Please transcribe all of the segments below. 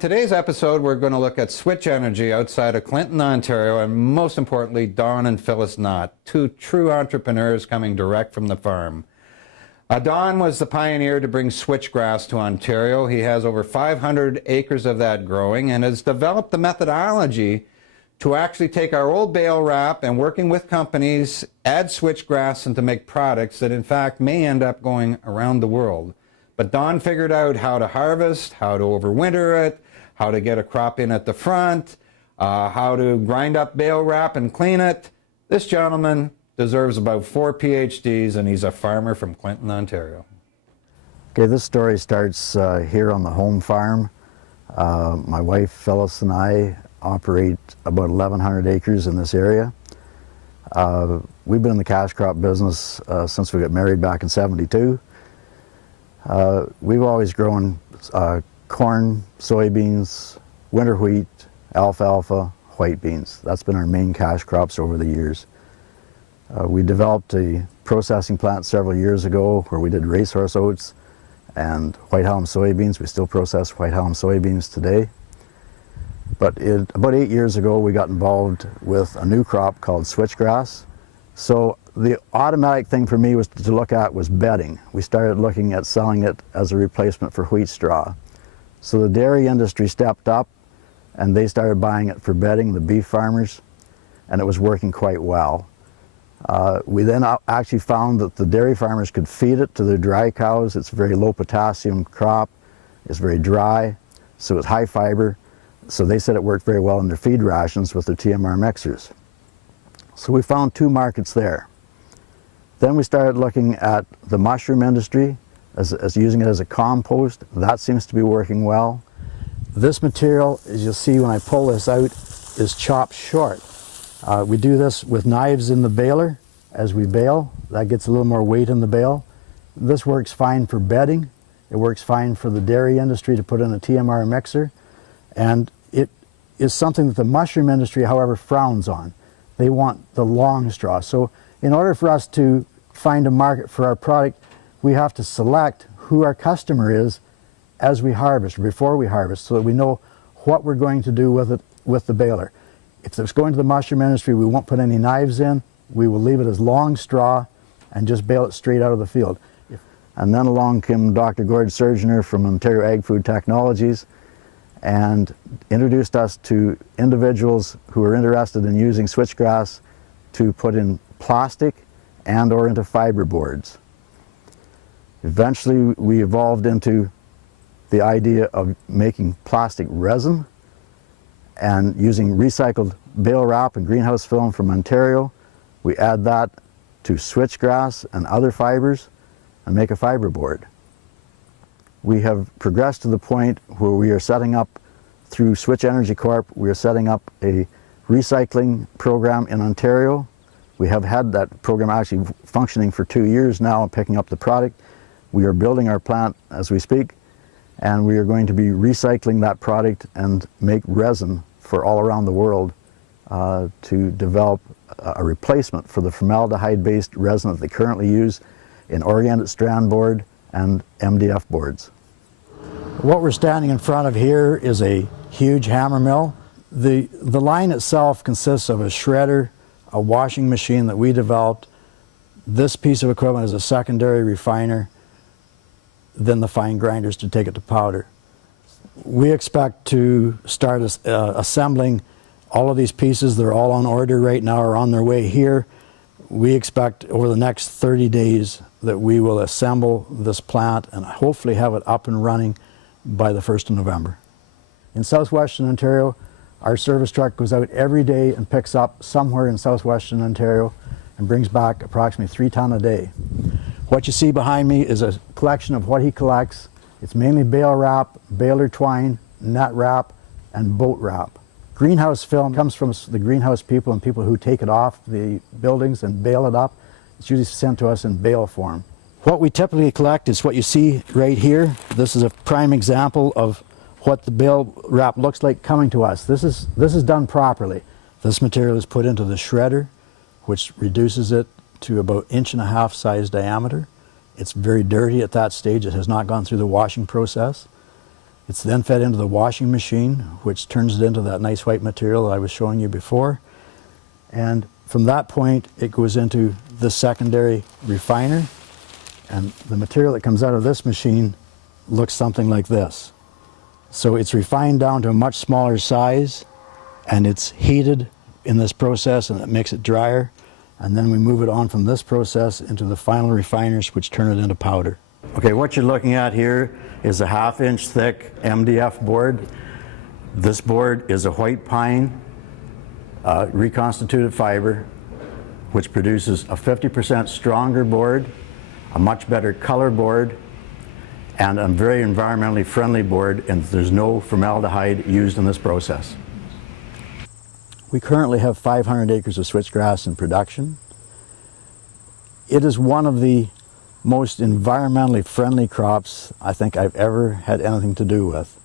today's episode, we're going to look at Switch Energy outside of Clinton, Ontario, and most importantly, Don and Phyllis Knott, two true entrepreneurs coming direct from the farm. Don was the pioneer to bring switchgrass to Ontario. He has over 500 acres of that growing and has developed the methodology to actually take our old bale wrap and, working with companies, add switchgrass and to make products that in fact may end up going around the world. But Don figured out how to harvest, how to overwinter it, how to get a crop in at the front, how to grind up bale wrap and clean it. This gentleman deserves about 4 PhDs, and he's a farmer from Clinton, Ontario. Okay, this story starts here on the home farm. My wife Phyllis and I operate about 1,100 acres in this area. We've been in the cash crop business since we got married back in '72. We've always grown corn, soybeans, winter wheat, alfalfa, white beans. That's been our main cash crops over the years. We developed a processing plant several years ago where we did racehorse oats and white Hallam soybeans. We still process white Hallam soybeans today. But about 8 years ago, we got involved with a new crop called switchgrass. So the automatic thing for me was to look at was bedding. We started looking at selling it as a replacement for wheat straw. So the dairy industry stepped up and they started buying it for bedding, the beef farmers, and it was working quite well. We then actually found that the dairy farmers could feed it to their dry cows. It's a very low potassium crop. It's very dry, so it's high fiber. So they said it worked very well in their feed rations with their TMR mixers. So we found two markets there. Then we started looking at the mushroom industry as using it as a compost. That seems to be working well. This material, as you'll see when I pull this out, is chopped short. We do this with knives in the baler as we bale. That gets a little more weight in the bale. This works fine for bedding. It works fine for the dairy industry to put in a TMR mixer. And it is something that the mushroom industry, however, frowns on. They want the long straw. So in order for us to find a market for our product, we have to select who our customer is as we harvest, or before we harvest, so that we know what we're going to do with it, with the baler. If it's going to the mushroom industry, we won't put any knives in. We will leave it as long straw and just bale it straight out of the field. And then along came Dr. Gord Surgener from Ontario Agri-Food Technologies and introduced us to individuals who are interested in using switchgrass to put in plastic and or into fiber boards. Eventually we evolved into the idea of making plastic resin and using recycled bale wrap and greenhouse film from Ontario. We add that to switchgrass and other fibers and make a fiber board. We have progressed to the point where we are setting up, through Switch Energy Corp, we are setting up a recycling program in Ontario. We have had that program actually functioning for 2 years now and picking up the product. We are building our plant as we speak, and we are going to be recycling that product and make resin for all around the world to develop a replacement for the formaldehyde-based resin that they currently use in organic strand board and MDF boards. What we're standing in front of here is a huge hammer mill. The line itself consists of a shredder, a washing machine that we developed. This piece of equipment is a secondary refiner, then the fine grinders to take it to powder. We expect to start assembling all of these pieces. They're all on order right now or on their way here. We expect over the next 30 days that we will assemble this plant and hopefully have it up and running by the 1st of November. In southwestern Ontario, our service truck goes out every day and picks up somewhere in southwestern Ontario and brings back approximately 3 tons a day. What you see behind me is a collection of what he collects. It's mainly bale wrap, baler twine, net wrap, and boat wrap. Greenhouse film comes from the greenhouse people and people who take it off the buildings and bale it up. It's usually sent to us in bale form. What we typically collect is what you see right here. This is a prime example of what the bale wrap looks like coming to us. This is done properly. This material is put into the shredder, which reduces it to about 1.5 inch size diameter. It's very dirty at that stage. It has not gone through the washing process. It's then fed into the washing machine, which turns it into that nice white material that I was showing you before. And from that point, it goes into the secondary refiner. And the material that comes out of this machine looks something like this. So it's refined down to a much smaller size, and it's heated in this process, and it makes it drier. And then we move it on from this process into the final refiners, which turn it into powder. Okay, what you're looking at here is a 1/2 inch thick MDF board. This board is a white pine reconstituted fiber, which produces a 50% stronger board, a much better color board, and a very environmentally friendly board, and there's no formaldehyde used in this process. We currently have 500 acres of switchgrass in production. It is one of the most environmentally friendly crops I think I've ever had anything to do with.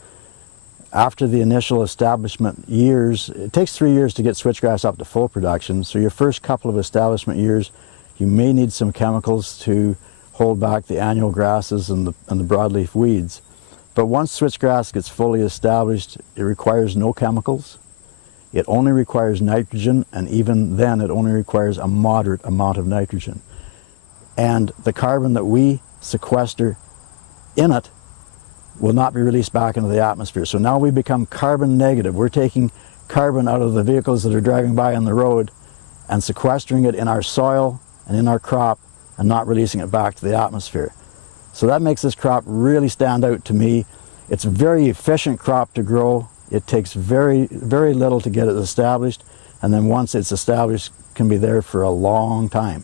After the initial establishment years, it takes 3 years to get switchgrass up to full production, so your first couple of establishment years, you may need some chemicals to hold back the annual grasses and the broadleaf weeds. But once switchgrass gets fully established, it requires no chemicals. It only requires nitrogen, and even then it only requires a moderate amount of nitrogen. And the carbon that we sequester in it will not be released back into the atmosphere. So now we become carbon negative. We're taking carbon out of the vehicles that are driving by on the road and sequestering it in our soil and in our crop and not releasing it back to the atmosphere. So that makes this crop really stand out to me. It's a very efficient crop to grow. It takes very, very little to get it established, and then once it's established, it can be there for a long time.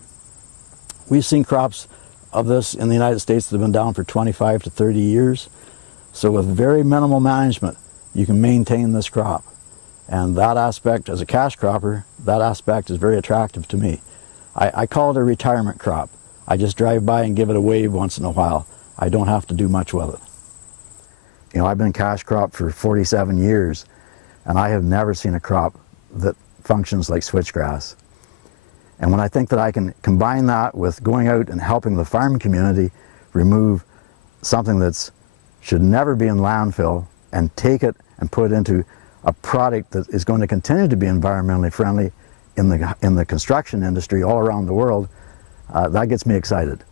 We've seen crops of this in the United States that have been down for 25 to 30 years. So with very minimal management, you can maintain this crop. And that aspect, as a cash cropper, that aspect is very attractive to me. I call it a retirement crop. I just drive by and give it a wave once in a while. I don't have to do much with it. You know, I've been cash crop for 47 years, and I have never seen a crop that functions like switchgrass. And when I think that I can combine that with going out and helping the farm community remove something that should never be in landfill and take it and put it into a product that is going to continue to be environmentally friendly in the construction industry all around the world, that gets me excited.